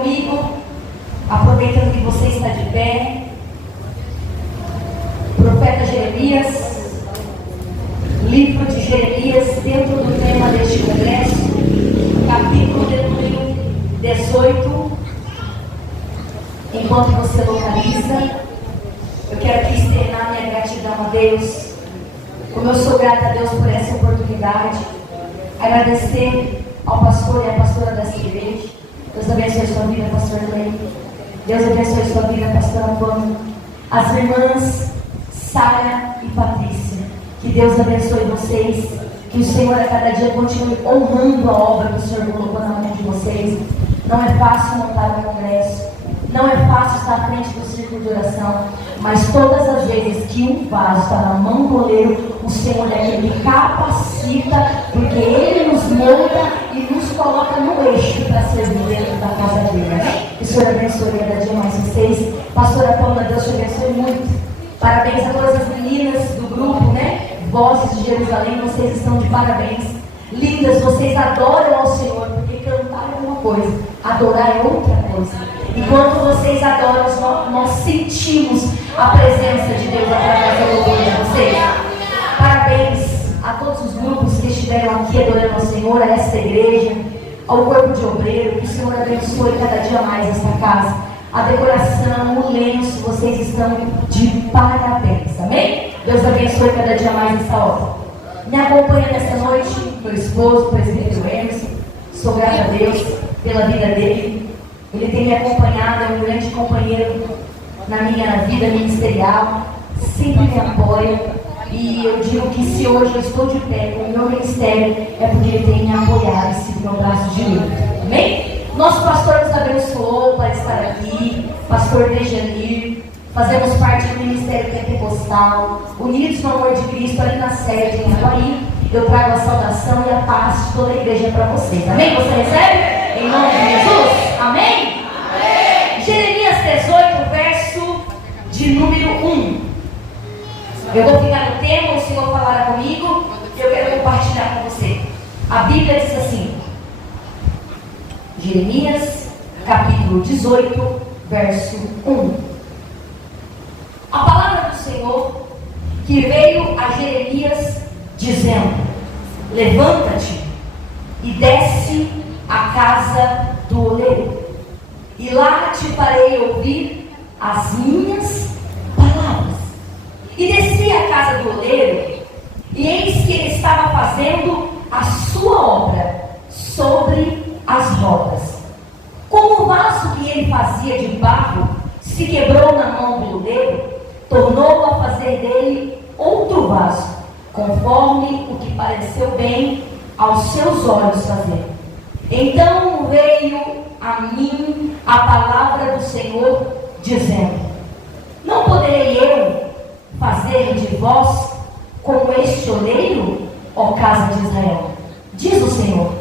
comigo, aproveitando que você está de pé, profeta Jeremias, livro de Jeremias, dentro do tema deste congresso, capítulo de número 18. Enquanto você localiza, eu quero aqui externar minha gratidão a Deus. Como eu sou grata a Deus por essa oportunidade, agradecer ao pastor e à pastora dessa igreja. Deus abençoe sua vida, pastor Lei. Deus abençoe sua vida, pastor Antônio. As irmãs Sara e Patrícia. Que Deus abençoe vocês. Que o Senhor a cada dia continue honrando a obra que o Senhor colocou na mão de vocês. Não é fácil montar um congresso. Não é fácil estar à frente do círculo de oração. Mas todas as vezes que um vaso está na mão do oleiro, o Senhor é que Ele capacita, porque Ele nos molda e nos coloca no eixo para servir dentro da casa dele. Que o Senhor abençoe cada dia mais vocês. Pastora Paula, Deus te abençoe muito. Parabéns a todas as meninas do grupo, né? Vozes de Jerusalém, vocês estão de parabéns. Lindas, vocês adoram ao Senhor, porque cantar é uma coisa, adorar é outra coisa. Enquanto vocês adoram, nós sentimos a presença de Deus através da louvor de vocês. Parabéns a todos os grupos que estiveram aqui adorando ao Senhor, a esta igreja, ao corpo de obreiro. Que o Senhor abençoe cada dia mais esta casa. A decoração, o lenço, vocês estão de parabéns, amém? Deus abençoe cada dia mais essa obra. Me acompanha nesta noite, meu esposo, o presbítero Emerson. Sou grata a Deus pela vida dele. Ele tem me acompanhado, é um grande companheiro na minha vida ministerial, sempre me apoia. E eu digo que se hoje eu estou de pé com o meu ministério, é porque ele tem me apoiado e sido meu braço direito. Amém? Nosso pastor nos abençoou para estar aqui, pastor Dejanir. Fazemos parte do Ministério Pentecostal, unidos no amor de Cristo, ali na sede em Havaí. Eu trago a saudação e a paz de toda a igreja para vocês. Amém? Você recebe? Em nome de Jesus? Amém? Amém? Jeremias 18, verso de número 1. Eu vou ficar no tema, o Senhor falará comigo e eu quero compartilhar com você. A Bíblia diz assim, Jeremias, capítulo 18, verso 1. A palavra do Senhor que veio a Jeremias dizendo: levanta-te e desce à casa do oleiro, e lá te farei ouvir as minhas palavras. E desci à casa do oleiro, e eis que ele estava fazendo a sua obra sobre as rodas. Como o vaso que ele fazia de barro se quebrou na mão do oleiro, tornou a fazer dele outro vaso, conforme o que pareceu bem aos seus olhos fazer. Então veio a mim a palavra do Senhor, dizendo: não poderei eu fazer de vós como este oleiro, ó casa de Israel? Diz o Senhor: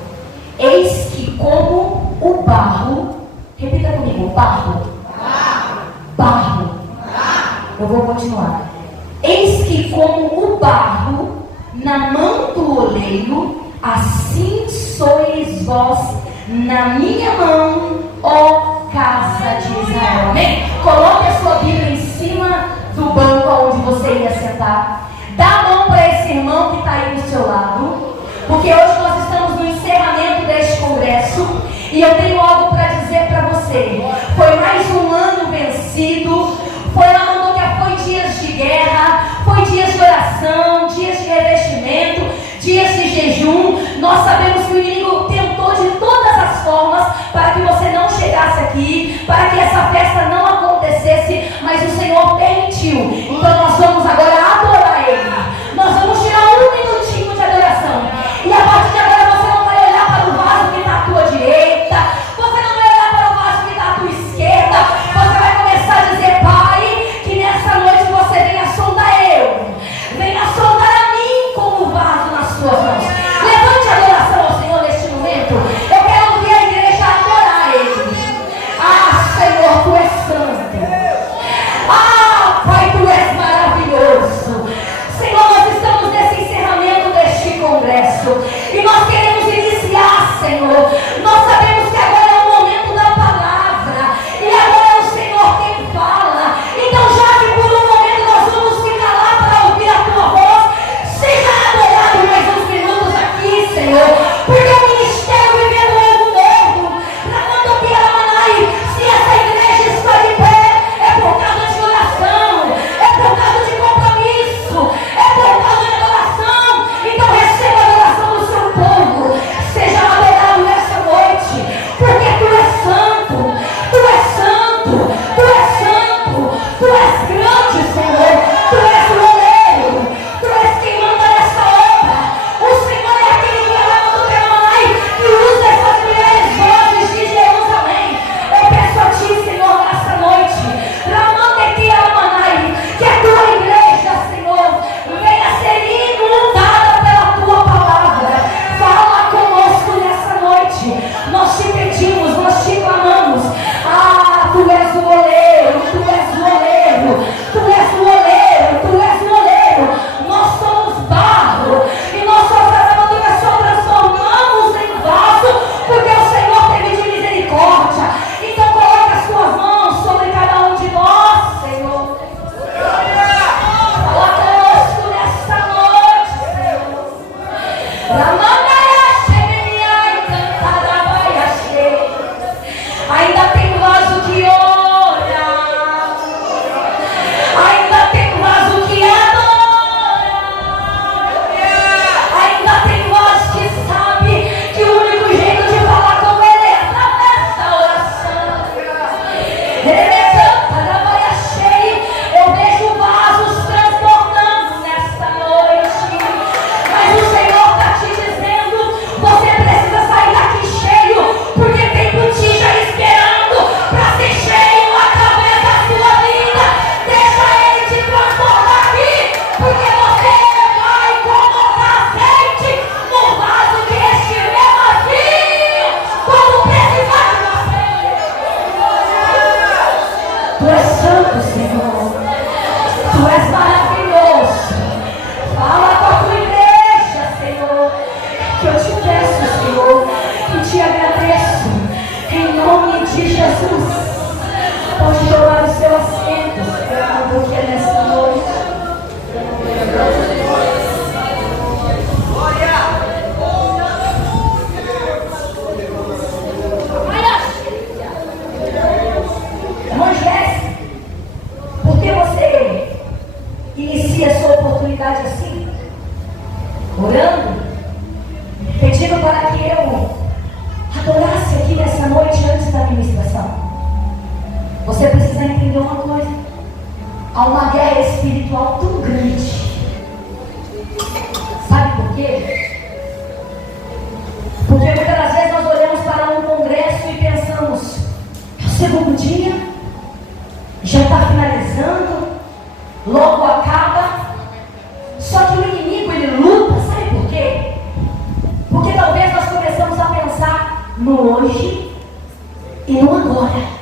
eis que como o barro, repita comigo, barro. Eu vou continuar. Eis que como o barro na mão do oleiro, assim sois vós na minha mão, ó casa de Israel. Amém? Coloque a sua Bíblia em cima do banco onde você ia sentar. Dá a mão para esse irmão que está aí do seu lado, porque hoje nós estamos no encerramento deste congresso e eu tenho algo para dizer para você. Foi mais um ano vencido. Foi dias de guerra, foi dias de oração, dias de revestimento, dias de jejum. Nós sabemos que o inimigo tentou de todas as formas para que você não chegasse aqui, para que essa festa não acontecesse, mas o Senhor permitiu. Então nós vamos agora adorar Ele. Nós vamos tirar um minutinho de adoração. E a partir de agora você não vai olhar para o vaso que está à tua direita, você não vai olhar para o vaso que está à tua esquerda, você vai começar a dizer: Pai, nessa noite você venha sondar eu, venha sondar a mim como o vaso nas suas mãos. Levante a adoração ao Senhor neste momento. Eu quero ouvir a igreja adorar Ele. Ah, Senhor, Tu és santo. Ah, Pai, Tu és maravilhoso. Senhor, nós estamos nesse encerramento deste congresso e nós queremos iniciar, Senhor. Nós sabemos que agora é o momento da palavra. orando, pedindo para que eu adorasse aqui nessa noite antes da ministração. Você precisa entender uma coisa: há uma guerra espiritual tão grande. Sabe por quê? Porque muitas das vezes nós olhamos para um congresso e pensamos: é o segundo dia, já está finalizando, logo acaba. Só que o inimigo, ele luta, sabe por quê? Porque talvez nós começamos a pensar no hoje e no agora.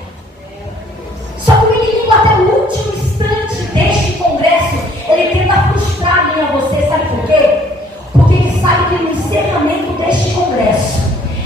Só que o inimigo, até o último instante deste congresso, ele tenta frustrar a mim e a você, sabe por quê? Porque ele sabe que no encerramento deste congresso,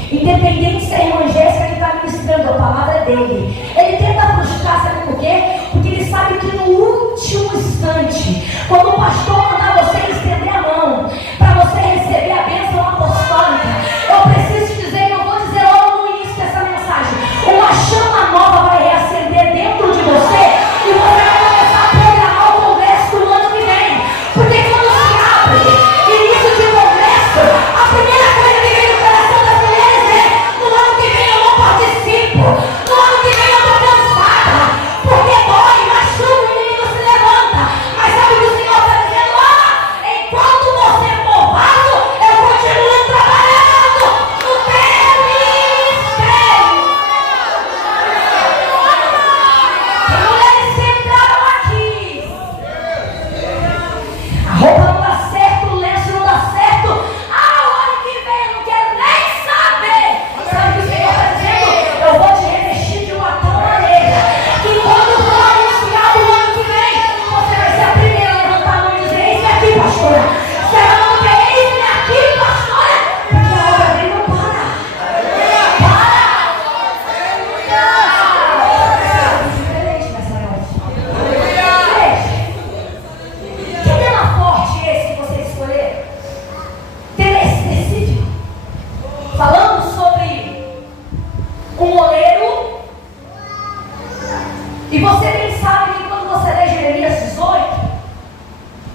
independente se é a irmã Jéssica que está ministrando a palavra dele, ele tenta frustrar, sabe por quê? Porque ele sabe que no último instante, quando o pastor mandar você estender a mão para você receber a bênção apostólica, eu preciso te dizer, eu vou dizer logo no início dessa mensagem, uma chama nova vai reacender dentro de você e você vai começar a programar o congresso do ano que vem. Porque quando se abre início de congresso, a primeira coisa que vem no coração das mulheres é: no ano que vem eu não participo, no ano que vem eu estou cansada, porque dói, machuca, o inimigo se levanta. Mas sabe o que o Senhor está dizendo? Enquanto você for vaso, eu continuo trabalhando no teu ministério. Tem mulheres que entraram aqui, a roupa não dá certo, o lenço não dá certo. O ano que vem eu não quero nem saber. Sabe o que o Senhor está dizendo? Eu vou te revestir de uma tal maneira que quando for anunciado o ano que vem, você vai ser a primeira a levantar a mão e dizer: eis-me aqui, pastora. Será não que eis-me aqui, pastora? Porque a obra dele não para. Diferente nessa noite. Que tema forte esse que você escolher? Tema específico. Falando sobre um oleiro. E você bem sabe que quando você lê Jeremias 18,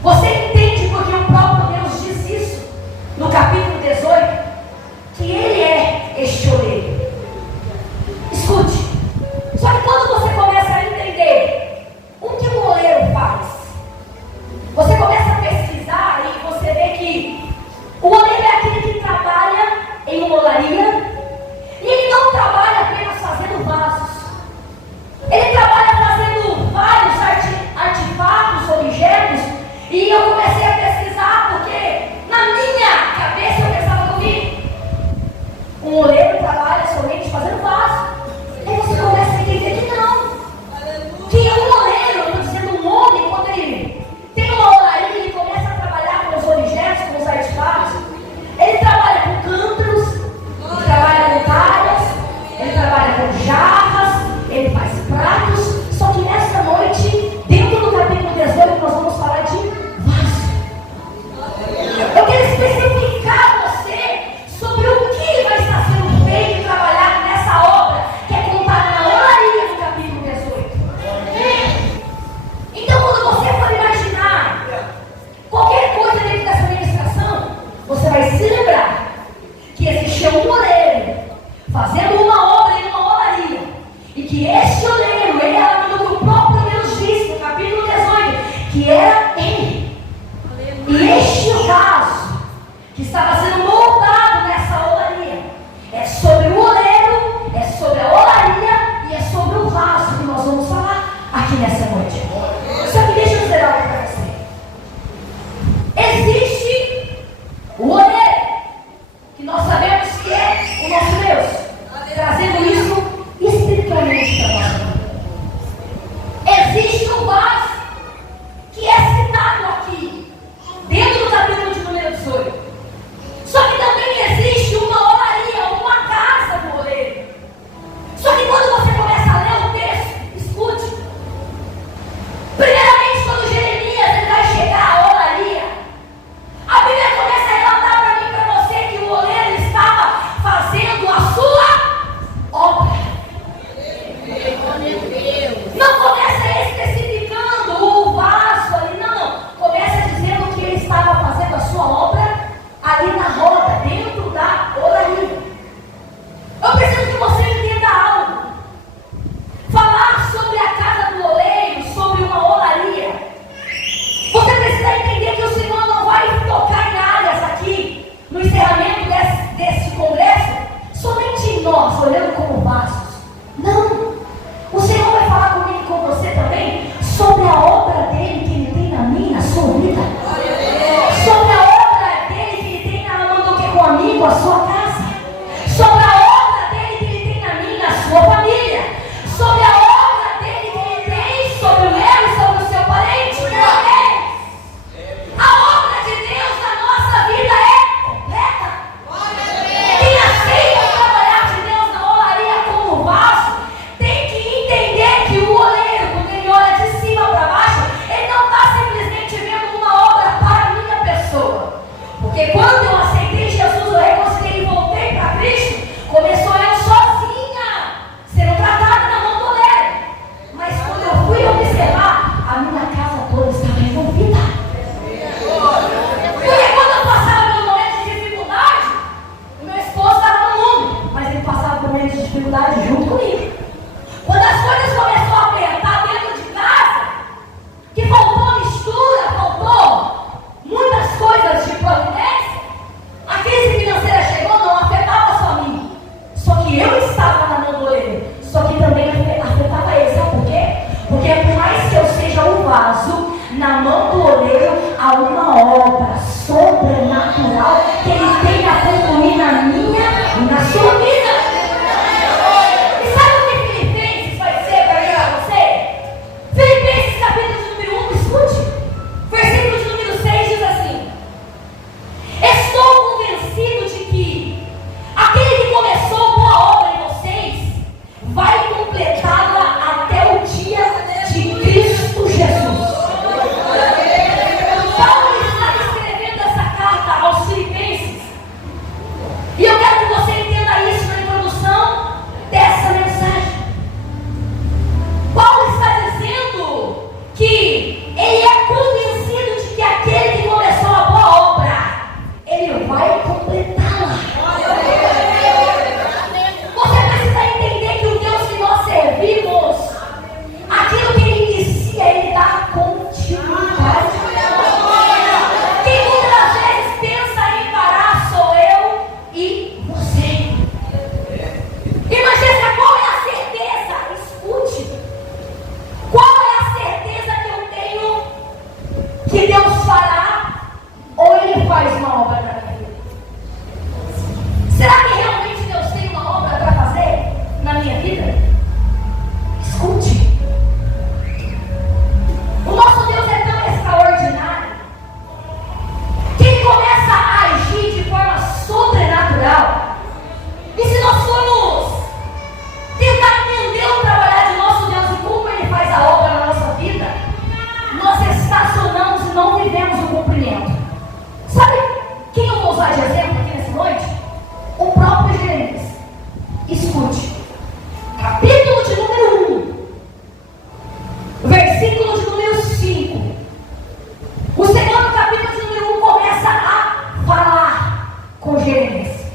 você entende porque o próprio Deus diz isso no capítulo 18, que Ele é este oleiro. Escute. Só que quando você começa a entender o que o oleiro faz, você começa a pesquisar e você vê que o oleiro é aquele que trabalha em uma olaria, e ele não trabalha apenas fazendo vasos. Ele trabalha fazendo vários artefatos, objetos. E eu comecei a pesquisar porque na minha cabeça eu pensava comigo: um oleiro trabalha somente fazendo vaso. Aí você começa a entender que não. Que um oleiro, eu estou dizendo um homem, quando ele tem uma olaria, ele começa a trabalhar com os objetos, com os artefatos. Ele trabalha com cântaros, ele trabalha com talhas, ele trabalha com jarras, ele faz pratos. Só que nessa noite, dentro do capítulo 18, nós vamos falar de vaso. Eu quero especificar você sobre o que vai estar sendo feito e trabalhado nessa obra, que é contada na olaria do capítulo 18. Então, quando você for imaginar qualquer coisa dentro dessa ministração, você vai se lembrar que existia um oleiro fazendo uma obra em uma olaria, e que este oleiro era aquilo que o próprio Deus disse no capítulo 18, que era ele. E este vaso que estava sendo moldado nessa olaria é sobre o oleiro, é sobre a olaria e é sobre o vaso que nós vamos falar aqui nessa noite. Só que deixa eu dizer algo para você. Existe o oleiro, que nós sabemos que é o nosso Deus, trazendo isso espiritualmente para nós. Existe o vaso, que é citado aqui, dentro do capítulo de número 18. Só que obra sobrenatural que Ele tem a concluir na minha e na sua vida. E sabe o que Filipenses vai dizer para mim e para você? Filipenses capítulo número 1, escute. Versículo de número 6 diz assim: estou convencido de que aquele que começou boa obra em vocês vai completá-la até o dia de Cristo Jesus. Paulo está escrevendo essa carta aos Filipenses, e eu quero que você entenda isso na introdução dessa mensagem. Paulo está dizendo que ele é convencido de que aquele que começou a boa obra, ele vai completá-la. Você precisa entender que o Deus que nós servimos, aquilo que Ele inicia, Ele dá continuidade. Quem muitas das vezes pensa em parar sou eu e você. Imagina qual é a certeza, escute, qual é a certeza que eu tenho que Deus fará ou Ele faz uma obra na minha vida? Será que realmente Deus tem uma obra para fazer na minha vida? Escute. O nosso Deus é tão extraordinário que Ele começa a agir de forma sobrenatural. E se nós formos tentar entender o trabalhar de nosso Deus e como Ele faz a obra na nossa vida, nós estacionamos e não vivemos o cumprimento. Sabe quem eu vou usar de exemplo aqui nessa noite? O próprio Jeremias. Escute. Capítulo de número 1, versículo de número 5. O segundo capítulo de número 1 começa a falar com Jeremias.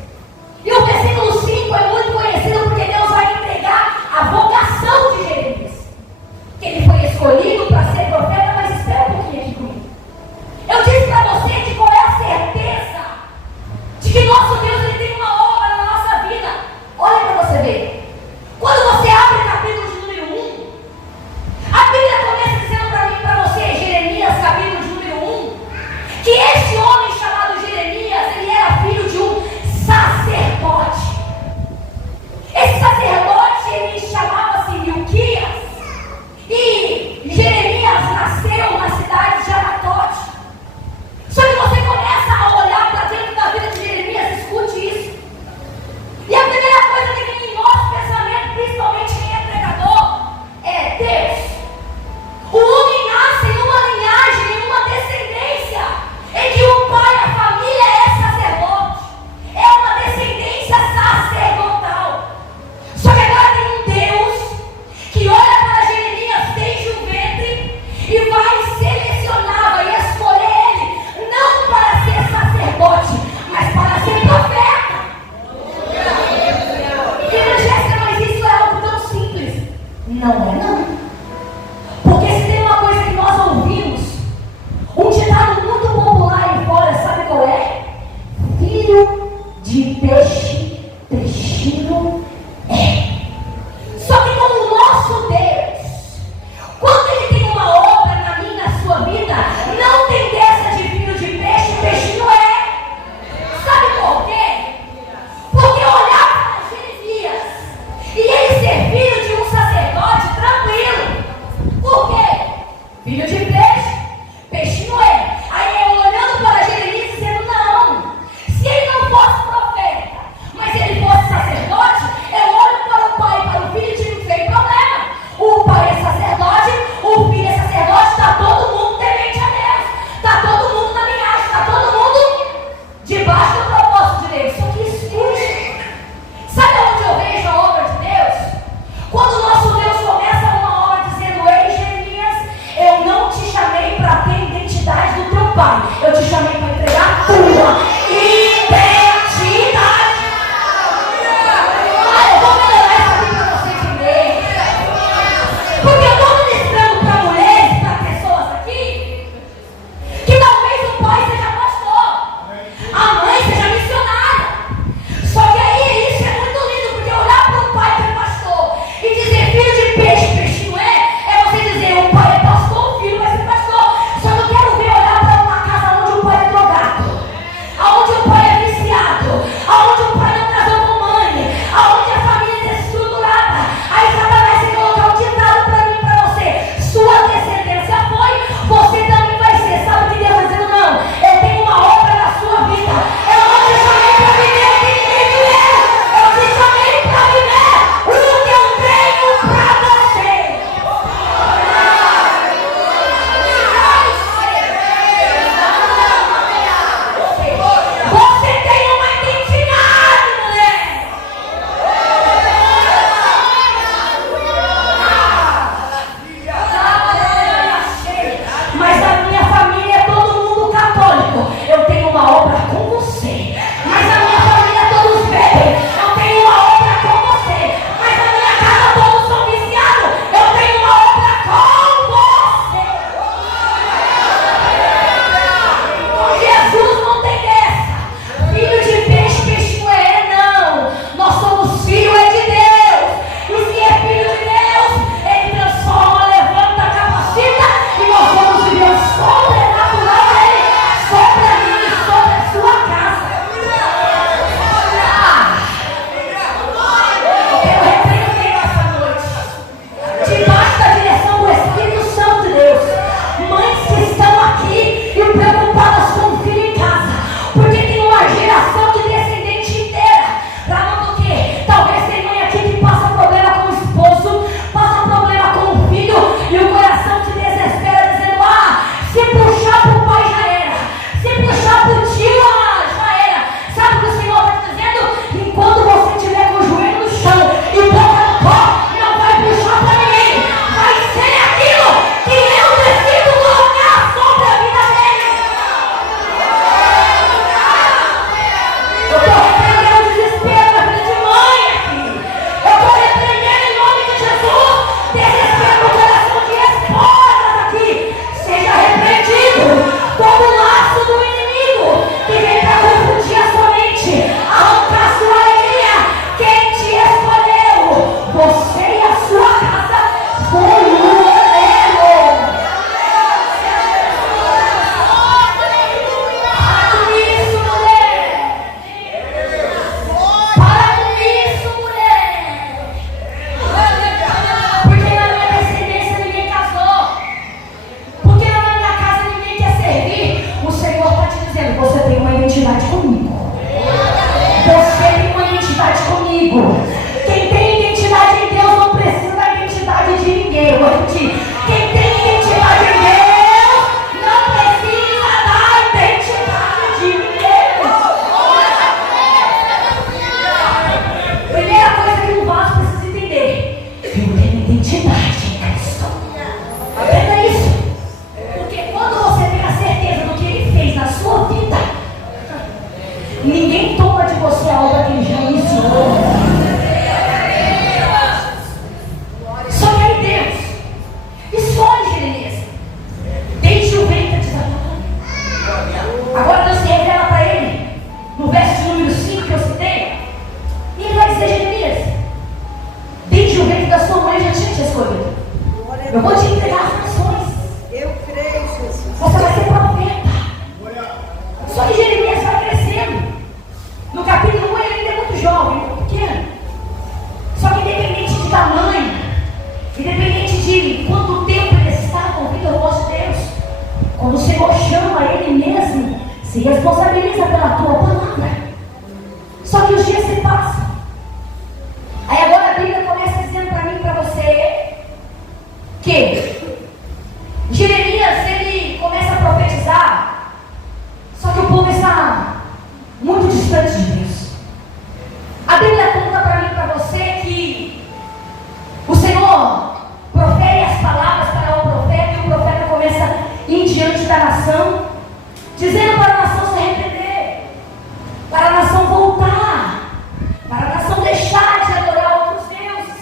E o versículo 5 é muito conhecido porque Deus vai entregar a vocação de Jeremias. Que ele foi escolhido para ser profeta, mas espera um pouquinho aqui comigo. Eu disse para você de qual é a certeza de que nosso Deus ele tem uma obra na nossa vida. Olha para você ver. Quando você abre o capítulo de número 1, a Bíblia começa dizendo para mim e para você, Jeremias, capítulo de número 1, que esse homem chamado Jeremias, ele era filho de um sacerdote. Esse sacerdote, ele chamava-se Hilquias. E Jeremias nasceu na cidade de Anatote. Só que você começa a olhar para dentro da vida de Jeremias, escute isso. E a primeira coisa que vem em nosso pensamento, principalmente quem é pregador, é Deus. O homem nasce em uma linhagem, em uma descendência, em que o pai, a família é sacerdote. É uma descendência sacerdotal. Só que agora tem um Deus que olha para Jeremias desde o ventre e vai selecionar, vai escolher ele, não para ser sacerdote, mas para ser profeta. Jéssica, mas isso é algo tão simples. Não é não. Porque se tem uma coisa que nós ouvimos, um ditado muito popular aí fora, sabe qual é? Filho de peixe, peixinho é. Só que como o nosso Deus, quando Ele tem uma obra na minha e na sua vida, não tem dessa de filho de peixe, peixinho é. Sabe por quê? Porque olhar para Jeremias e ele ser filho de um sacerdote, tranquilo. Por quê? Filho de peixe, peixinho é. Aí eu olhando para Jeremias dizendo, não, se ele não fosse profeta, mas ele fosse sacerdote, eu olho para o pai e para o filho e digo, sem problema. O pai é sacerdote, o filho é sacerdote, está todo mundo temente a Deus, está todo mundo na linhagem, está todo mundo debaixo do propósito de Deus. Só que escute, sabe onde eu vejo a obra de Deus? Quando o nosso Deus começa uma obra dizendo, ei Jeremias, eu não te chamei para ter identidade do teu pai, eu te chamei para entregar a tua identidade. Eu vou melhorar isso aqui para você entender. Porque eu estou ministrando para mulheres, para pessoas aqui, que talvez o pai seja pastor, a mãe seja missionária. Só que aí isso é muito lindo, porque olhar para o pai que é pastor e dizer filho de peixe, peixinho é você dizer o pai é pastor, o filho vai ser pastor. Só que eu quero ver olhar para uma casa onde o pai é dizendo: você tem uma identidade comigo. Você tem uma identidade comigo. Quem tem identidade em Deus não precisa da identidade de ninguém. Eu vou repetir. Quem tem identidade em Deus não precisa da identidade de ninguém. Primeira coisa que um vaso precisa entender: eu tenho identidade em Cristo. Aprenda isso. Porque quando você tem a certeza do que Ele fez na sua vida, ninguém toma de você a obra que Ele já iniciou. Só que aí Deus escolhe Jeremias desde o ventre de Satanás. Agora Deus se revela para ele no verso número 5 que eu citei, e Ele vai dizer: Jeremias, desde o ventre da sua mãe já tinha te escolhido. Eu vou te entregar as nações. Eu creio, Jesus. Você vai ser profeta. Só que Jeremias vai crescendo. No capítulo 1 ele ainda é muito jovem, muito pequeno. Só que independente de tamanho, independente de quanto tempo ele está com vida ao vosso Deus, quando o Senhor chama ele mesmo, se responsabiliza pela tua palavra. Só que os dias se passam. Aí agora a Bíblia começa dizendo para mim e para você que Jeremias, ele começa a profetizar, só que o povo está muito distante de Deus. A Bíblia conta para mim e para você que o Senhor profere as palavras para o profeta, e o profeta começa a ir diante da nação, dizendo para a nação se arrepender, para a nação voltar, para a nação deixar de adorar outros deuses.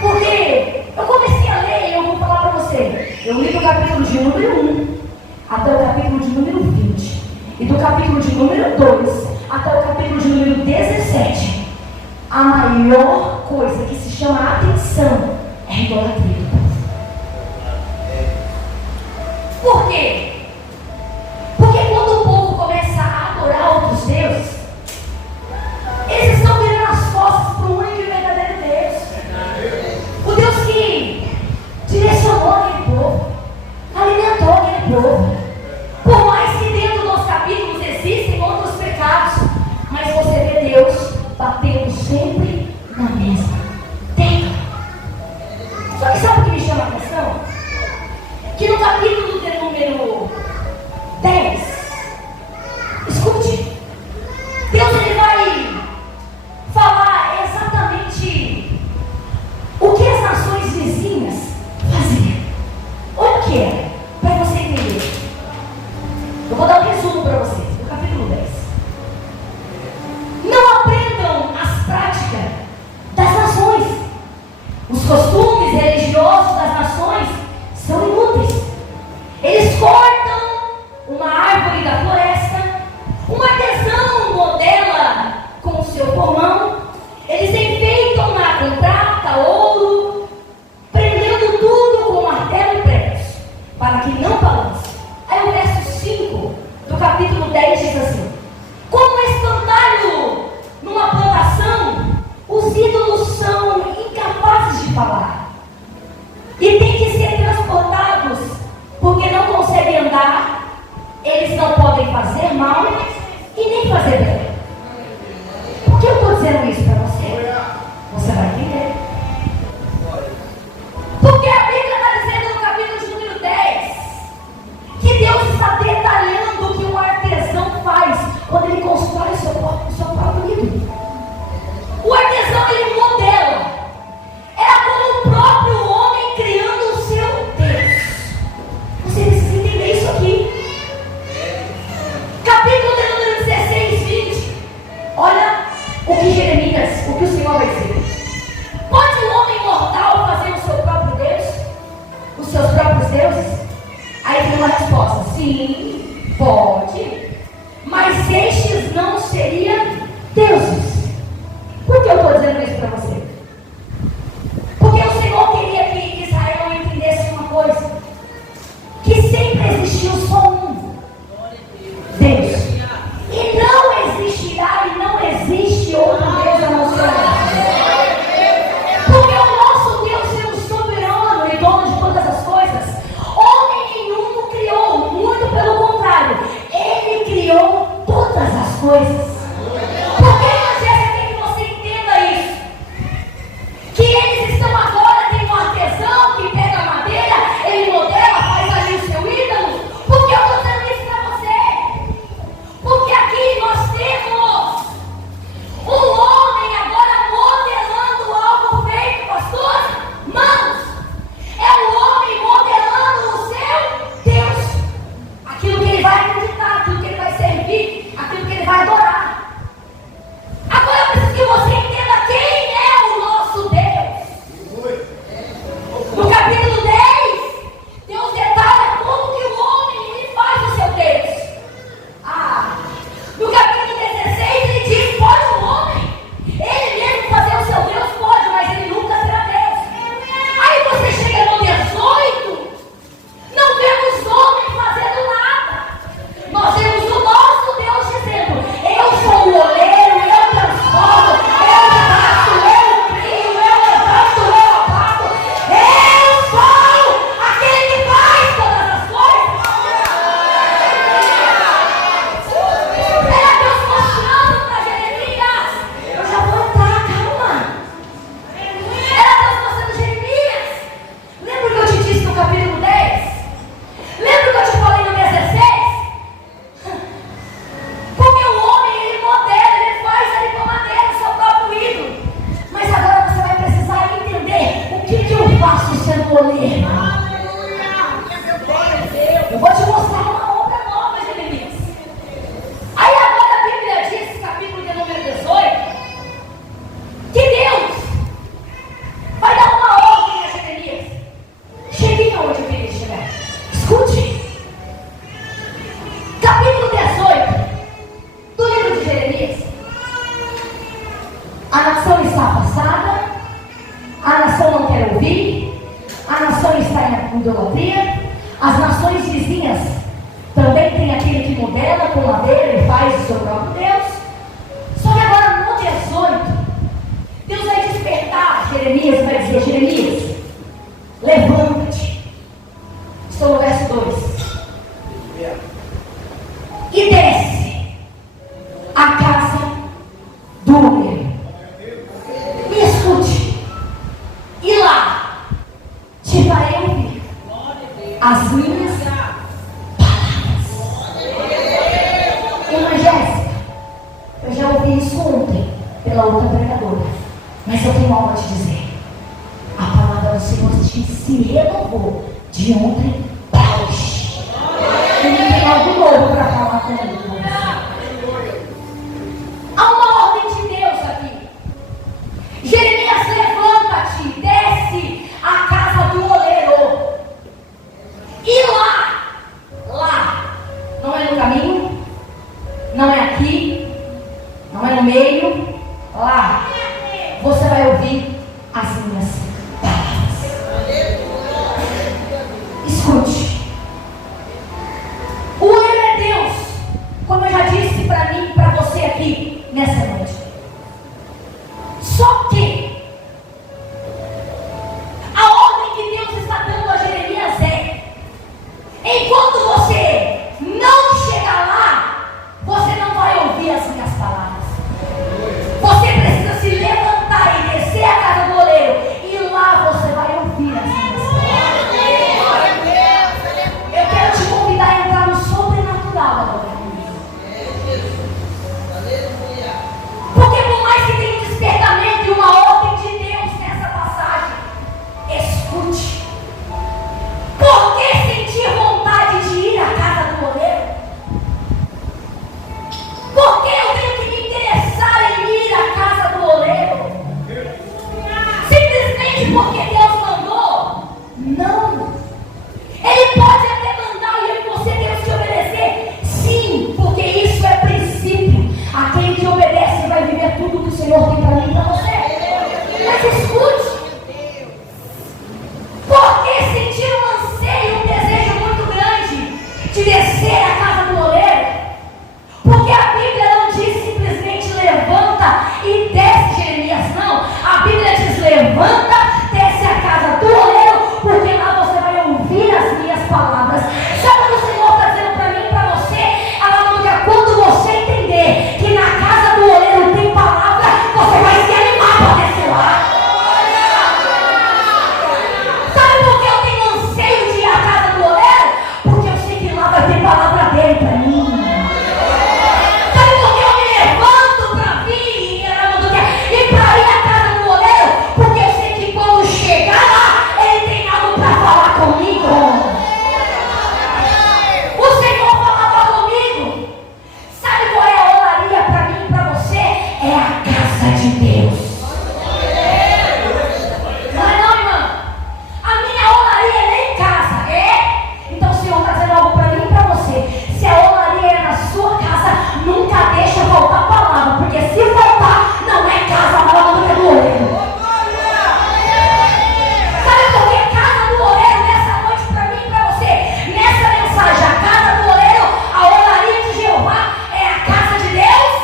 Porque eu comecei a ler, e eu vou falar para você, eu li do capítulo de número 1 até o capítulo de número 20, e do capítulo de número 2 até o capítulo de número 17. A maior coisa que se chama atenção é a idolatria do povo. Por quê? Porque quando o povo começa a adorar outros deuses, eles estão virando as costas para o único e verdadeiro Deus. O Deus que direcionou aquele povo, alimentou aquele povo. Por mais que dentro dos capítulos existem outros pecados, mas você vê Deus batendo sempre na mesma tecla. Só que sabe o que me chama a atenção? Que no capítulo de número 10, escute, Deus ele vai falar exatamente o que as nações vizinhas faziam. Olha o que é, para você entender. Eu vou dar um resumo para vocês, no capítulo 10. Não aprendam as práticas das nações. Os costumes religiosos das nações são inúteis. Eles cortam uma árvore da floresta, um artesão modela com o seu pulmão, eles enfeitam na com prata, ouro, prendendo tudo com martelo e pregos, para que não balance. Aí o verso 5 do capítulo 10 diz assim: como espantalho numa plantação, os ídolos são incapazes de falar e têm que ser transportados, porque não conseguem andar, eles não podem fazer mal e nem fazer bem. Por que eu estou dizendo isso para você? Você vai entender. Porque a Bíblia está dizendo no capítulo de número 10 que Deus está detalhando o que um artesão faz quando ele constrói o seu próprio ídolo. O artesão ele modela. Era como o próprio homem criando o seu Deus. Você precisa entender isso aqui. Capítulo de número 16, 20. Olha o que Jeremias, o que o Senhor vai dizer. Pode um homem mortal fazer o seu próprio Deus? Os seus próprios deuses? Aí tem uma resposta: sim, pode, mas estes não seriam deuses. Por que eu estou dizendo isso para você? Porque o Senhor queria que Israel entendesse uma coisa: que sempre existiu só um Deus, e não existirá e não existe outro Deus a não ser um. Porque o nosso Deus é o soberano e dono de todas as coisas. Homem nenhum criou, muito pelo contrário, Ele idolatria. As nações vizinhas também tem aquele que modela com madeira e faz o seu próprio Deus. Só que agora no 18, Deus vai despertar Jeremias, vai dizer: Jeremias, levanta-te. Estou no verso 2. E desce a casa do oleiro. Me escute. E lá te farei ouvir as minhas palavras. Irmã Jéssica, eu já ouvi isso ontem pela outra pregadora, mas eu tenho algo a te dizer. A palavra do Senhor se renovou de ontem para hoje. Ele tem algo novo para falar comigo. Há uma ordem de Deus aqui. Jeremias, levanta-te, desce a casa do oleiro. E lá, não é no caminho, não é aqui, não é no meio, lá, você vai ouvir as minhas palavras. Escute. O oleiro é Deus, como eu já disse para mim e para você aqui nessa noite. Só que a ordem que Deus está dando a Jeremias é: enquanto você não chegar lá, você não vai ouvir as minhas palavras. Você precisa se levantar e descer a casa do oleiro, e lá você vai ouvir as minhas palavras. Eu quero te convidar a entrar no sobrenatural agora. Porque por mais que tenha um despertamento e uma ordem de Deus nessa passagem, escute. Por que sentir vontade de ir à casa do oleiro? Por que eu tenho que me interessar em ir à casa do oleiro? Simplesmente porque Deus mandou? Não. Ele pode até mandar e eu e você temos que obedecer. Sim, porque isso é princípio. Aquele que obedece vai viver tudo que o Senhor tem para mim e para você. Mas escute. Porque sentir um anseio, um desejo muito grande de descer à casa do oleiro? Porque a Bíblia não diz simplesmente levanta e desce, Jeremias, não. A Bíblia diz levanta, desce a casa do oleiro, porque lá você vai ouvir as minhas palavras. Sabe o que o Senhor está dizendo para mim e para você? Aleluia, quando você entender que na casa do oleiro tem palavra, você vai se animar para descer lá. Sabe por que eu tenho anseio de ir à casa do oleiro? Porque eu sei que lá vai ter palavra dele para mim. Sabe por que eu me levanto para vir e para ir à casa do oleiro? Porque eu sei que quando chegar lá, ele tem algo para falar comigo. O Senhor falava comigo. Sabe qual é a olaria para mim e para você? É a casa de Deus. Não é não, irmã? A minha olaria é nem em casa, é? Então o Senhor está dizendo algo para mim e para você. Se a olaria é na sua casa, nunca deixa faltar palavra, porque se faltar, não é casa, mas é do oleiro. Sabe por que casa do oleiro nessa noite para mim e para você? Nessa mensagem, a casa do oleiro, a olaria de Jeová é a casa de Deus?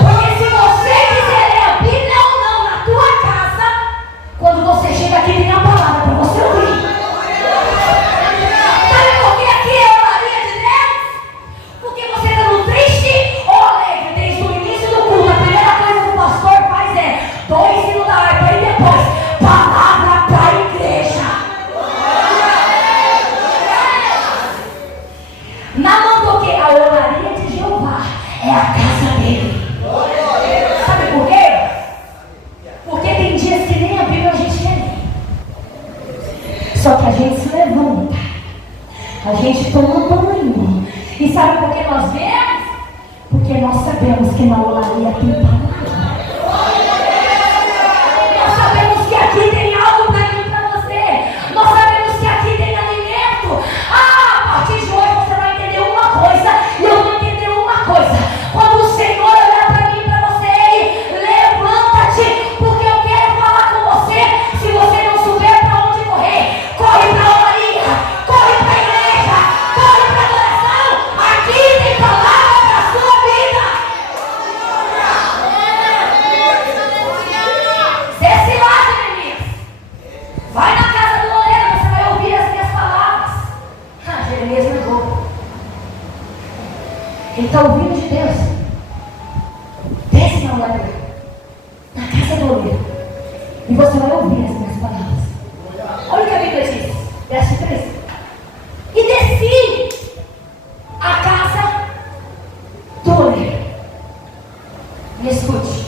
Porque se você quiser ler a Bíblia ou não na tua casa, quando você chega aqui tem a palavra para você ouvir. Sabe por que aqui é a olaria de Deus? Porque você está no triste ou alegre desde o início do culto. A primeira coisa que o pastor faz é 2 hinos da harpa e depois palavra para a igreja. Porque a olaria de Jeová é a casa dele. Sabe por quê? Porque tem dias que nem a Bíblia a gente quer ler. Só que a gente se levanta, a gente toma banho. E sabe por que nós vemos? Porque nós sabemos que na olaria tem palavra. Nós sabemos que aqui tem algo para mim e para você. Nós sabemos que aqui tem alimento. A partir de hoje você vai entender uma coisa e eu vou entender uma coisa. Quando o Senhor olhar para mim e para você, Ele levanta-te, porque eu quero falar com você. Se você não souber para onde correr, Ele está ouvindo de Deus. Desce na olaria, na casa do oleiro, e você vai ouvir as minhas palavras. Olha o que a Bíblia diz, verso 13. E desci a casa do oleiro. Me escute.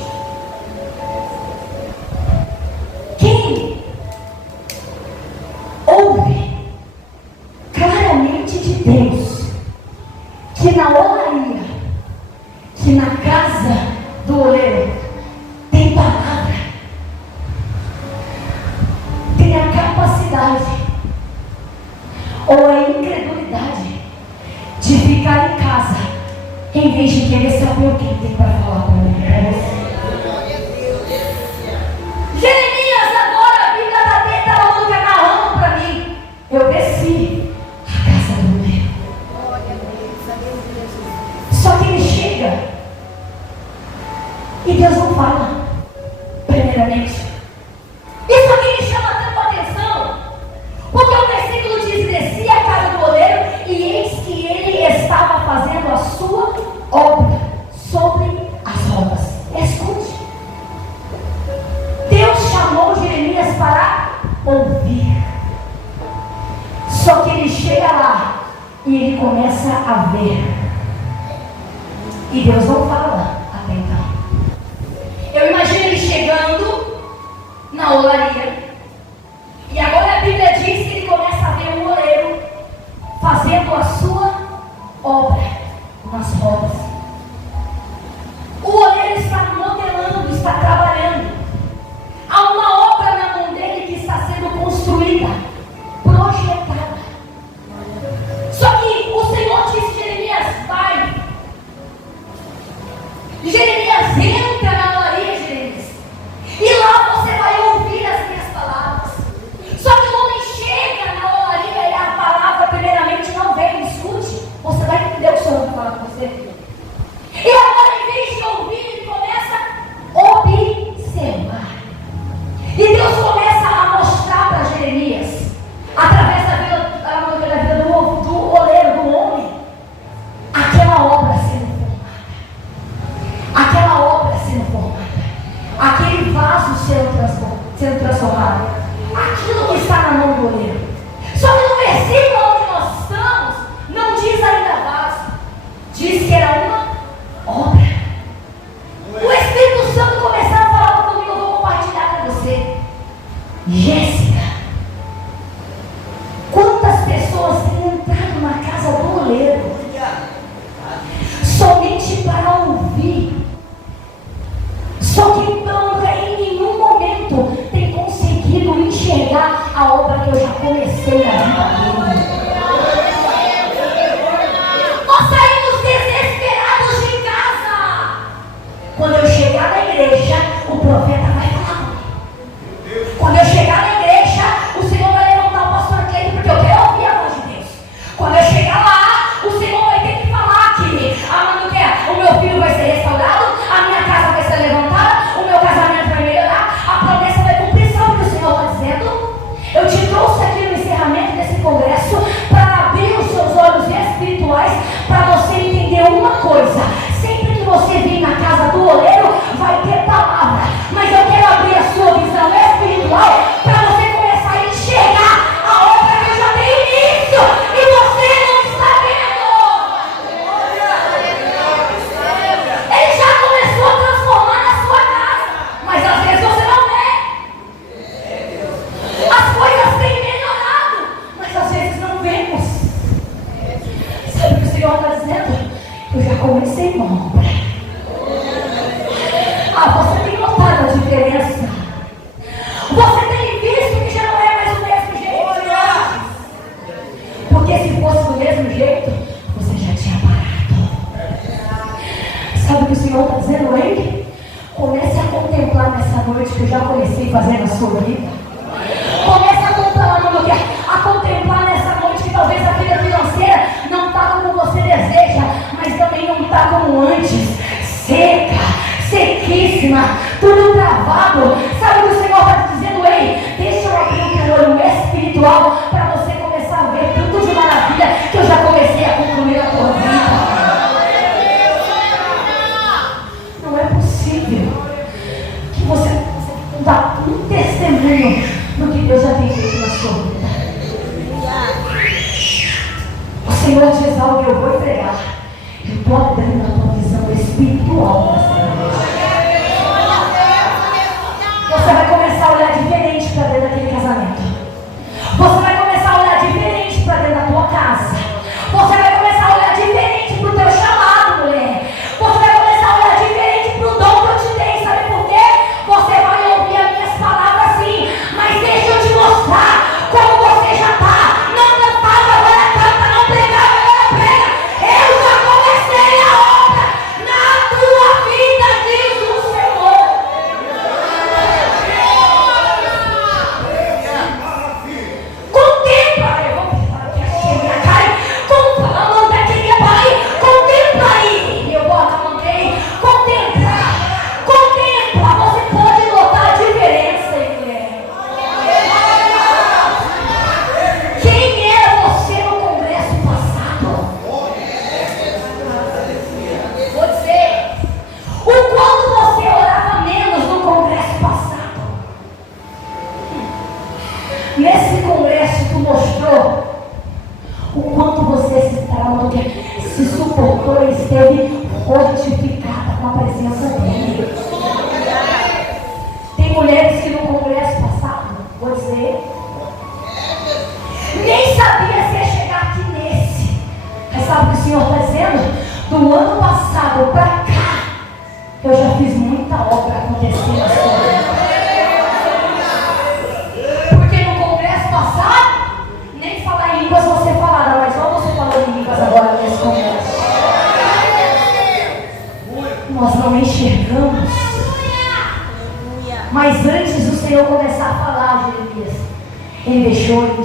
Quem ouve claramente de Deus que na olaria, que na casa do oleiro tem palavra, tem a capacidade ou a incredulidade de ficar em casa em vez de querer saber o que ele tem para falar para mim. Jeremias, agora a Bíblia está falando que é narrando para mim. Eu desci a casa do oleiro. Só que ele chega e Deus não fala, primeiramente. Isso aqui me chama tanto a atenção, porque o versículo diz: desci a casa do oleiro, e eis que ele estava fazendo a sua obra sobre as rodas. Escute. Deus chamou Jeremias para ouvir. Só que ele chega lá e ele começa a ver. E Deus não fala até então. Eu imagino ele chegando na olaria. E agora a Bíblia diz que ele começa a ver o oleiro fazendo a sua obra nas rodas. O oleiro está modelando, está trabalhando. Há uma obra na mão dele que está sendo construída, projetada. Só que o Senhor disse: Jeremias, vai. Jeremias, entra na olaria, Jeremias, e lá você vai ouvir as minhas palavras. Só que o homem chega na olaria e a palavra primeiramente não vem. Escute, você vai entender o que o Senhor vai falar com você. E agora, em vez de ouvir, ele começa a observar. E Deus começa a mostrar para Jeremias, através da vida do oleiro, do homem, aquela obra sendo formada, aquela obra sendo formada, aquele vaso sendo transformado, aquilo que está na mão do oleiro. Só que no versículo onde nós estamos, não diz ainda vaso, diz que era uma obra. O Espírito Santo começava a falar comigo, eu vou compartilhar com você. Jéssica, quantas pessoas têm entrado na casa do oleiro somente para ouvir, só que nunca em nenhum momento tem conseguido enxergar a obra que eu já comecei na vida dele. Nós saímos desesperados de casa. Quando eu chegar na igreja, o profeta vai falar. Quando eu chegar na igreja, o Senhor vai levantar o pastor Cleide, porque eu quero ouvir a voz de Deus. Quando eu chegar lá, o Senhor vai ter que falar que o meu filho vai ser restaurado, a minha casa vai ser levantada, o meu casamento vai melhorar, a promessa vai cumprir. Sabe o que o Senhor está dizendo? Eu te trouxe aqui no encerramento desse congresso para abrir os seus olhos espirituais, para você entender uma coisa: sempre que você vir na casa do oleiro, vai ter palavra, mas eu quero abrir a sua visão espiritual para você começar a enxergar a obra que já tem início e você não está vendo. Ele já começou a transformar na sua casa, mas às vezes você não vê. As coisas têm melhorado, mas às vezes não vemos. Sabe o que o Senhor está dizendo? Eu já comecei uma obra. Você tem notado a diferença? Você tem visto que já não é mais o mesmo jeito? Porque se fosse do mesmo jeito, você já tinha parado. Sabe o que o Senhor está dizendo aí? Comece a contemplar nessa noite que eu já comecei fazendo a sua vida. Comece a contemplar nessa noite que talvez a vida financeira não está como você deseja, mas também não está como antes. Seca, sequíssima, tudo travado. Sabe o que o Senhor está dizendo? Ei, deixa eu abrir o teu olho espiritual para você começar a ver tudo de maravilha que eu já comecei a concluir a tua vida. estou abrindo a tua visão espiritual nessa noite. Você vai começar a olhar diferente para dentro daquele casamento. Você vai começar a olhar diferente para dentro da tua casa. Você vai começar a olhar diferente para o teu chamado, mulher. Você vai começar a olhar diferente para o dom que eu te dei. Sabe por quê? Você vai ouvir as minhas palavras sim, mas deixa eu te mostrar como você já está. Não cantava, agora canta, não pregava, agora prega. Eu já comecei a obra na tua vida, diz o Senhor. Contempla, eu vou chegar, cai, contempla aí, eu vou acabar, contempla, você pode notar a diferença, mulher. Quem era você no congresso passado? Vou dizer, o quanto você orava menos no congresso passado. Nesse congresso tu mostrou o quanto você se suportou e esteve fortificada com a presença dele. Tem mulheres que no congresso passado, vou dizer, nem sabia se ia chegar aqui nesse. Mas sabe o que o Senhor está dizendo? Do ano passado para cá, eu já fiz muita obra acontecer na sua vida. Porque no congresso passado, nem falar em línguas você falava, mas olha você falando em línguas agora nesse congresso. Nós não enxergamos. Mas antes do Senhor começar a falar, Jeremias, ele deixou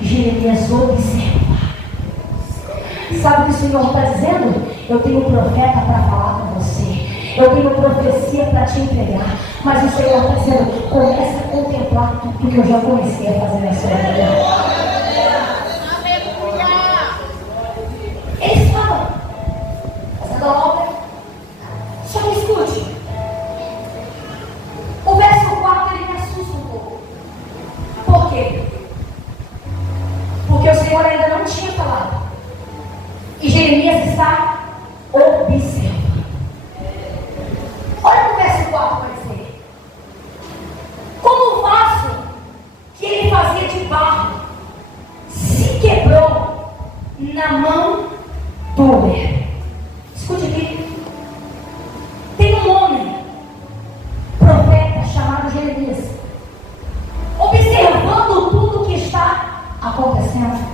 Jeremias observar. Sabe o que o Senhor está dizendo? Eu tenho um profeta para falar com você. Eu tenho profecia para te entregar. Mas o Senhor está dizendo, começa a contemplar tudo que eu já comecei a fazer na sua vida. Eles falam, fazendo a obra. Só que escute. O verso 4 ele me assusta um pouco. Por quê? Porque o Senhor ainda não tinha falado. E Jeremias está observando. Olha o que o verso 4 vai dizer. Como o vaso que ele fazia de barro se quebrou na mão do oleiro. Escute aqui. Tem um homem, profeta chamado Jeremias, observando tudo o que está acontecendo.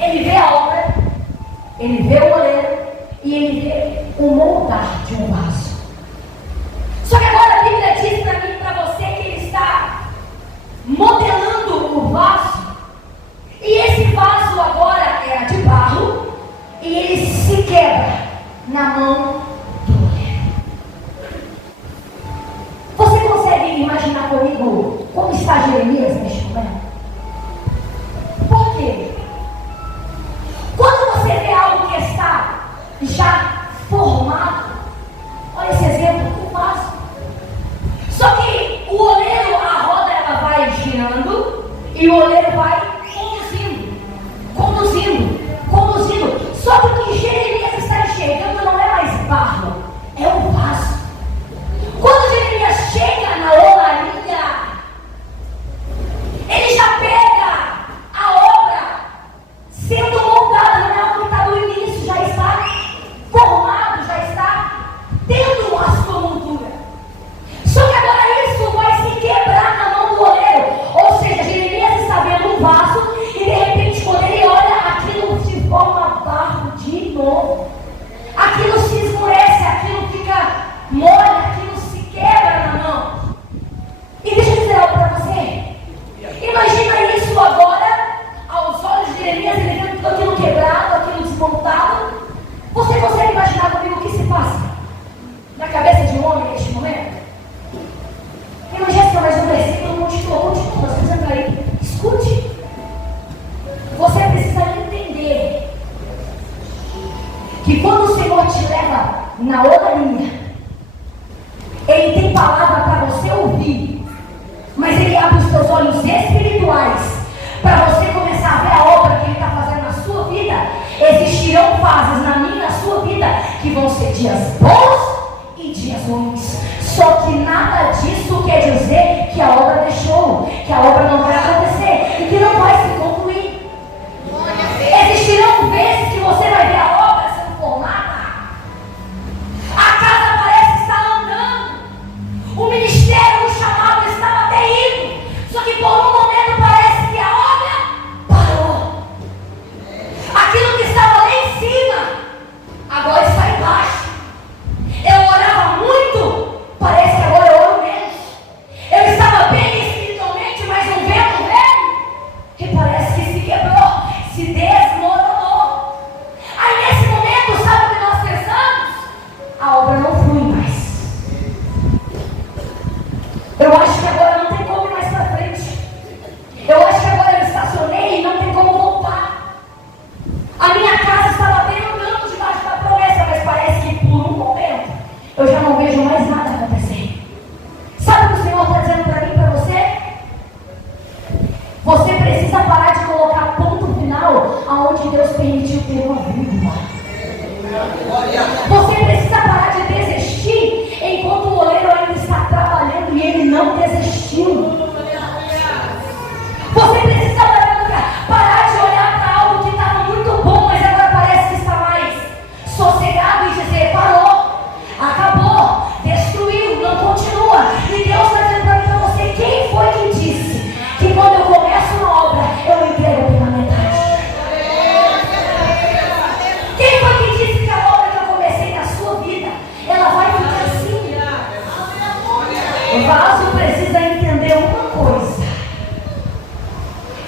Ele vê a obra, ele vê o oleiro e ele vê o moldar de um vaso. Só que agora a Bíblia diz para mim e para você que ele está modelando o vaso. E esse vaso agora é de barro e ele se quebra na mão do oleiro. Você consegue imaginar comigo como está Jeremias neste momento? Por quê? Quando você vê algo que está já formado, olha esse exemplo, o vaso. Só que o oleiro, a roda ela vai girando e o oleiro vai conduzindo. Só que o que Jeremias está enxergando não é mais barro, é um vaso. Quando Jeremias chega na olaria, ele já pega a obra sendo moldada, não é algo que está no início, já está formado, já está tendo a sua moldura. Só que agora isso vai se quebrar na mão do oleiro. Ou seja, Jeremias está vendo um vaso e de repente quando ele olha, aquilo se forma barro de novo. Aquilo se esmurece, aquilo fica mole, aquilo se quebra na mão. E deixa eu dizer algo para você. Imagina isso agora, aos olhos de Jeremias, ele vendo tudo aquilo quebrado, aquilo desmontado. Você consegue imaginar comigo o que se passa na cabeça de um homem neste momento? Irmã Jéssica, mas o versículo continua, nós precisamos aí. Escute. Você precisa entender que quando o Senhor te leva na olaria, Ele tem palavra para você ouvir, mas Ele abre os teus olhos espirituais para você começar a ver a obra que Ele está fazendo na sua vida. Existirão fases na minha, na sua vida, não vejo mais nada acontecer. Sabe o que o Senhor está dizendo para mim e para você? Você precisa parar de colocar ponto final aonde Deus permitiu ter uma vírgula. Você precisa parar de desistir enquanto o oleiro ainda está trabalhando e ele não desistiu. Você precisa parar de olhar para algo que estava muito bom, mas agora parece que está mais sossegado e dizer: parou, acabou, destruiu, não continua. E Deus está dizendo para mim e para você: quem foi que disse que quando eu começo uma obra eu entrego pela metade? Quem foi que disse que a obra que eu comecei na sua vida ela vai ficar assim? O vaso precisa entender uma coisa.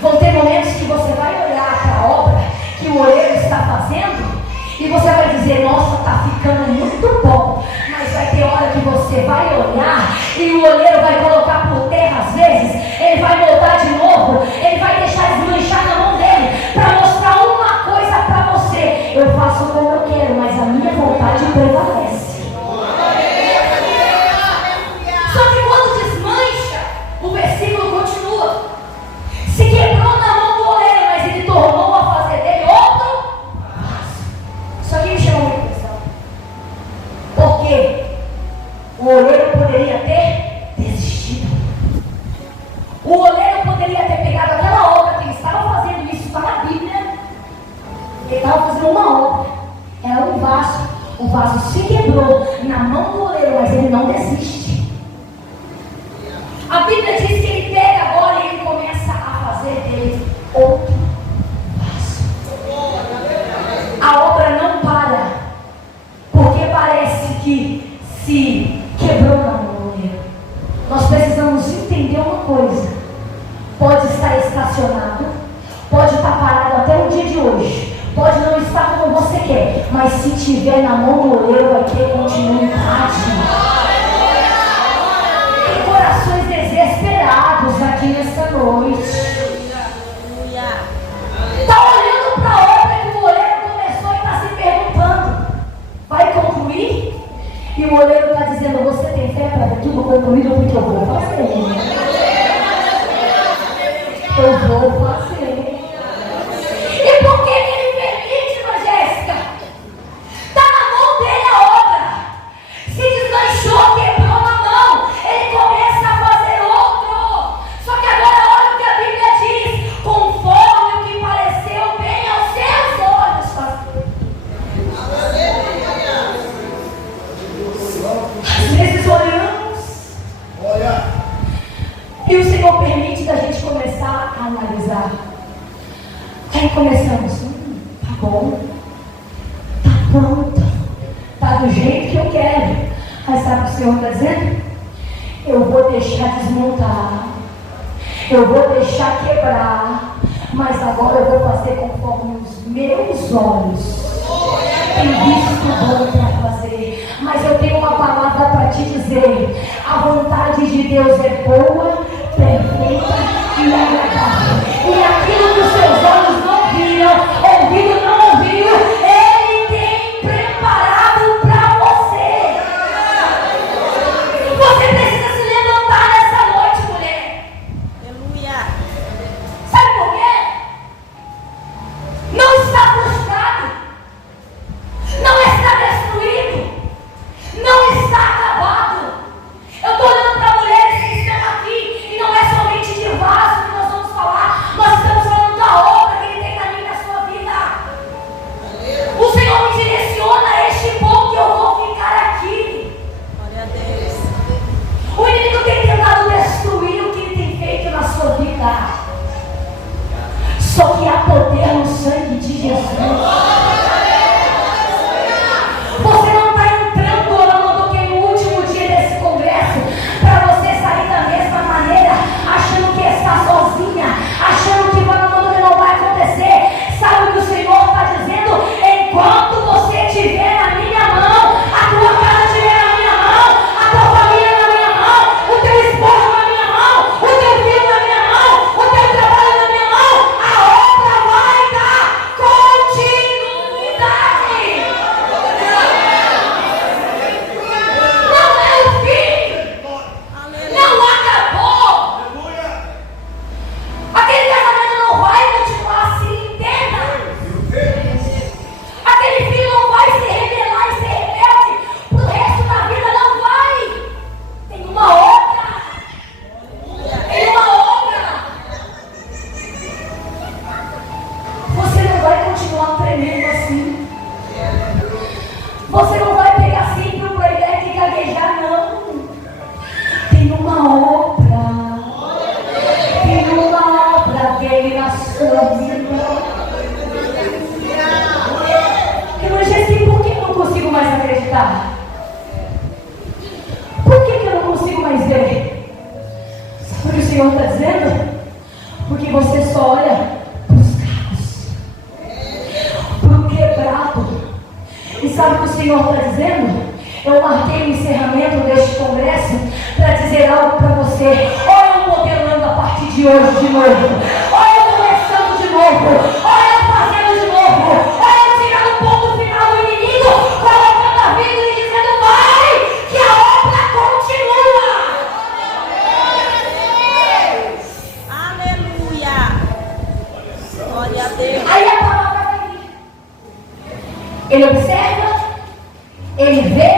Vão ter momentos que você vai olhar para a obra que o oleiro está fazendo e você vai dizer: nossa, está ficando muito bom. Mas vai ter hora que você vai olhar e o oleiro vai colocar por terra às vezes, ele vai voltar de novo, ele vai deixar desmanchar na mão dele para mostrar uma coisa para você: eu faço como eu quero, mas a minha vontade prevalece. Só que quando desmancha, o versículo continua: se quebrou na mão do oleiro, mas ele tornou a fazer dele outro vaso. Isso aqui me chamou muita atenção. Porque o oleiro poderia ter desistido. O oleiro poderia ter pegado aquela obra que ele estava fazendo, isso está na Bíblia. Ele estava fazendo uma obra, era um vaso. O vaso se quebrou na mão do oleiro, mas ele não desiste. A Bíblia diz que ele pega agora e ele começa a fazer dele outro vaso. A obra não para, porque parece que se quebrou na mão do oleiro. Nós precisamos entender uma coisa: pode estar estacionado, pode estar parado até o dia de hoje, pode não estar como você quer, mas se tiver na mão do oleiro vai ter continuidade. Tem corações desesperados aqui nessa noite. Está olhando para a obra que o oleiro começou e está se perguntando: vai concluir? E o oleiro está dizendo: você tem fé para ver tudo concluído? Porque eu vou fazer. Eu vou fazer. E por que ele permite, irmã Jéssica? Está na mão dele a obra. Se deslanchou, quebrou na mão, ele começa a fazer outro. Só que agora olha o que a Bíblia diz: conforme o que pareceu bem aos seus olhos fazer. Às vezes olhamos e o Senhor permite da gente começar a analisar. Aí começamos: tá bom, tá pronto, tá do jeito que eu quero. Mas sabe o que o Senhor está dizendo? Eu vou deixar desmontar, eu vou deixar quebrar, mas agora eu vou fazer conforme os meus olhos tem visto bom para fazer. Mas eu tenho uma palavra para te dizer: a vontade de Deus é boa, perfeita e agradável. E aquilo que os seus olhos não viram, ouvido não ouviu, Ele tem preparado para você. Você precisa se levantar nessa noite, mulher. Aleluia. Sabe por quê? Não está frustrado, não está destruído, não está acabado. Eu estou olhando para mulheres que estão aqui está? Por que eu não consigo mais ver? Sabe o que o Senhor está dizendo? Porque você só olha para os carros, para o quebrado. E sabe o que o Senhor está dizendo? Eu marquei o encerramento deste congresso para dizer algo para você. Olha eu modelando a partir de hoje de novo. Olha eu começando de novo. Olha eu fazendo de novo. Olha eu tirando o ponto final do inimigo, colocando a vida e dizendo: vai, que a obra continua. Aleluia. Glória a Deus. Aí a palavra vai vir. Ele observa, ele vê,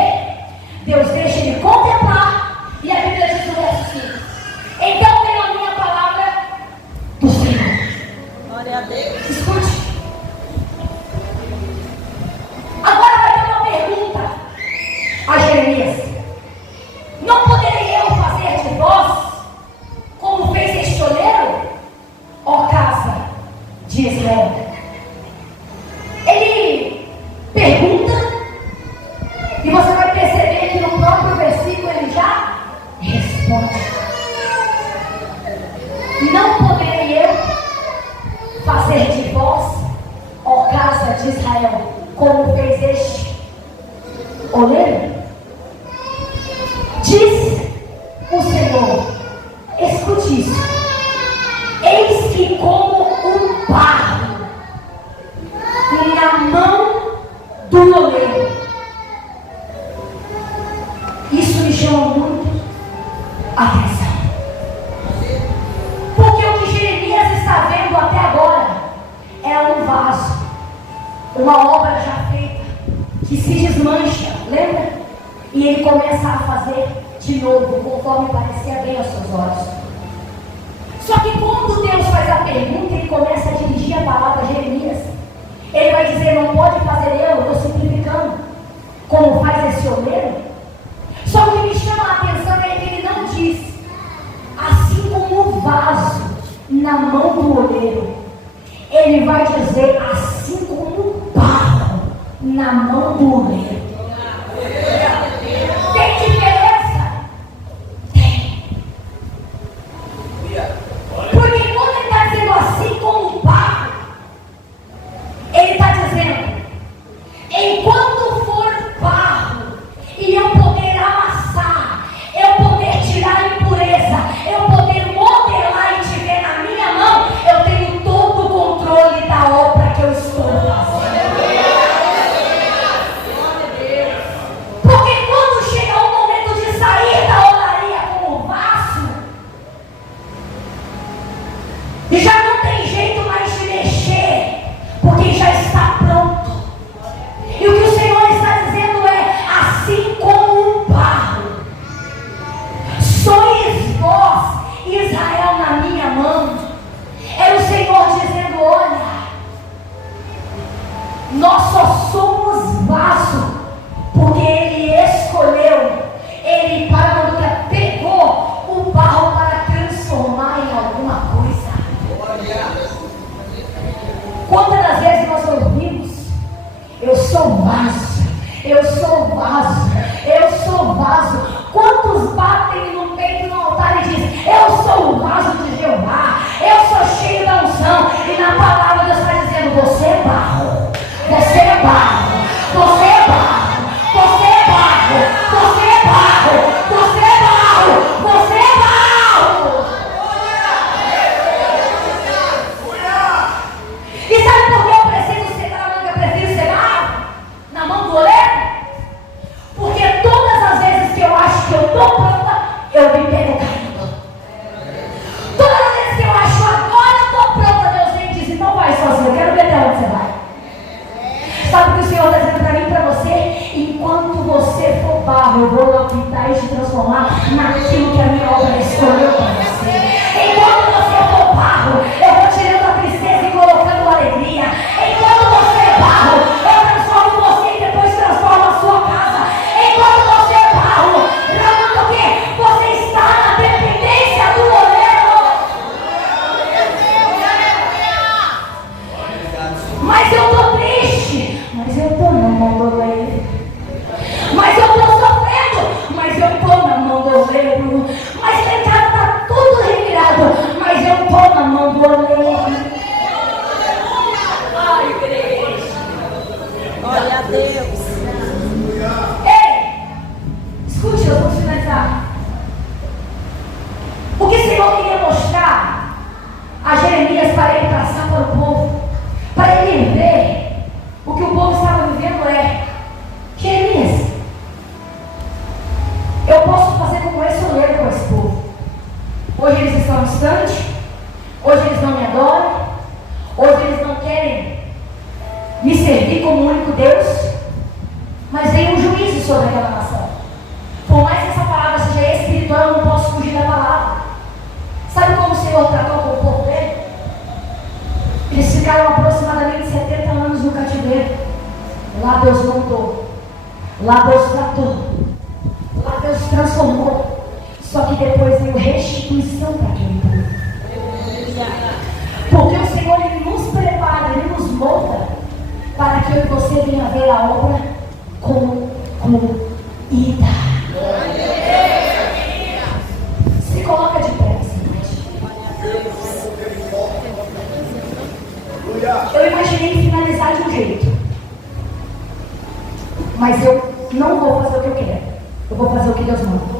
Deus deixa ele contemplar, e a Bíblia diz o verso 5. Então veio a minha palavra do Senhor. Glória a Deus. Escute. Agora vai ter uma pergunta a Jeremias. Não poderei eu fazer de vós como fez este oleiro, ó casa de Israel? Ele pergunta, e você vai perceber que no próprio versículo ele já responde. Não poderei eu fazer de vós, ó casa de Israel, como fez este oleiro? Diz o Senhor, escute isso: eis que como um barro na mão do oleiro. Isso me chama muito a atenção, porque o que Jeremias está vendo até agora é um vaso, uma obra já feita, que se desmancha, lembra? E ele começa a fazer de novo, conforme parecia bem aos seus olhos. Só que quando Deus faz a pergunta, ele começa a dirigir a palavra a Jeremias. Ele vai dizer: não pode fazer eu estou simplificando, como faz esse oleiro. Só que o que me chama a atenção é que ele não diz, assim como o vaso na mão do oleiro. Ele vai dizer, assim como o barro na mão do oleiro. Tem diferença? Tem. Porque quando ele está dizendo assim como o barro, ele está dizendo: enquanto for barro e eu poder amassar, eu poder tirar a impureza, eu poder modelar e te ver na minha mão, eu tenho todo o controle da obra que eu estou fazendo. Porque quando chega o momento de sair da olaria como vaso, já não tem jeito mais de mexer, porque já está pronto. E o que o Senhor está dizendo é: assim como um barro, sois vós, Israel, na minha mão. É o Senhor dizendo: olha, nós só somos vaso, porque Ele escolheu, Ele pegou o barro para transformar em alguma coisa. Quantas das vezes nós ouvimos: eu sou vaso, eu sou vaso, eu sou vaso. Quantos batem no peito no altar e dizem: eu sou o vaso de Jeová, eu sou cheio da unção. E na palavra Deus está dizendo: você é barro, você é barro, você é barro, você é barro, você é barro, você é barro, você é barro. E sabe por que eu preciso ser barro? Eu prefiro ser barro na mão do oleiro? Porque todas as vezes que eu acho que eu estou pronta, eu me pego caindo. Todas as vezes que eu acho agora eu estou pronta, Deus vem e diz: então vai sozinho, eu quero ver até onde você vai. Sabe o que o Senhor está dizendo para mim e para você? Enquanto você for barro, eu vou lapidar e te transformar naquilo que a minha obra escolheu para você. Enquanto você for barro, eu vou tirando a tristeza e colocando a alegria. Enquanto você é barro, eu transformo você e depois transformo a sua casa. Enquanto você é barro, lembrando o quê? Você está na dependência do oleiro. Mas eu estou triste. Mas eu estou na mão do oleiro. pessoas, vamos finalizar. O que o Senhor queria mostrar a Jeremias para ele traçar para o povo, para ele ver o que o povo estava vivendo é: Jeremias, eu posso fazer como esse olheiro com esse povo. Hoje eles estão distantes, hoje eles não me adoram, hoje eles não querem me servir como único Deus, mas vem um juízo sobre aquela nação. Por mais que essa palavra seja espiritual, eu não posso fugir da palavra. Sabe como o Senhor tratou com o povo dele? Eles ficaram aproximadamente 70 anos no cativeiro. Lá Deus montou, lá Deus tratou, lá Deus transformou. Só que depois veio restituição para aquele povo. Porque o Senhor, Ele nos prepara, Ele nos molda para que eu e você venha ver a obra concluída. Se coloca de pé, eu imaginei finalizar de um jeito, mas eu não vou fazer o que eu quero, eu vou fazer o que Deus manda.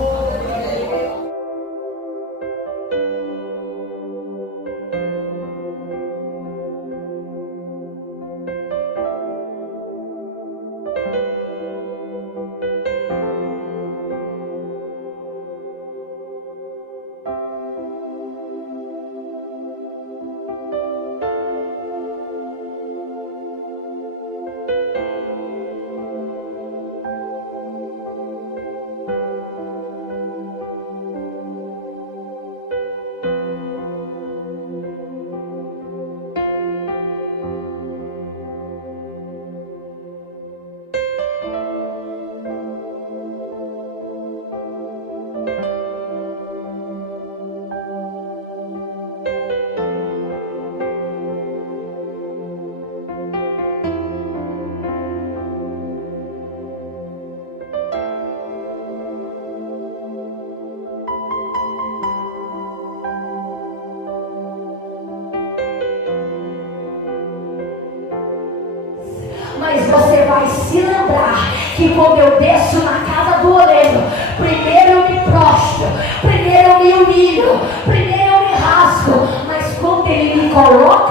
Mas você vai se lembrar que quando eu desço na casa do oleiro, primeiro eu me prostro, primeiro eu me humilho, primeiro eu me rasgo, mas quando ele me coloca